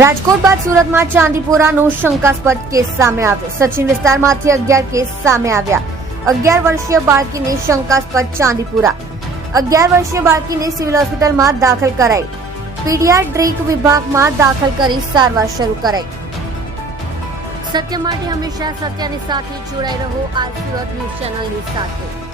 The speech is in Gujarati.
રાજકોટ બાદ સુરતમાં ચાંદીપુરાનો શંકાસ્પદ કેસ સામે આવ્યો। સચિન વિસ્તારમાંથી 11 કેસ સામે આવ્યા। 11 વર્ષીય બાળકીને શંકાસ્પદ ચાંદીપુરા। 11 વર્ષીય બાળકીને સિવિલ હોસ્પિટલમાં દાખલ કરાઈ। પીડિયાટ્રિક વિભાગમાં દાખલ કરી સારવાર શરૂ કરાઈ। સત્ય માટે હંમેશા સત્યની સાથે જોડાઈ રહો। આ સુરત ન્યૂઝ ચેનલની સાથે।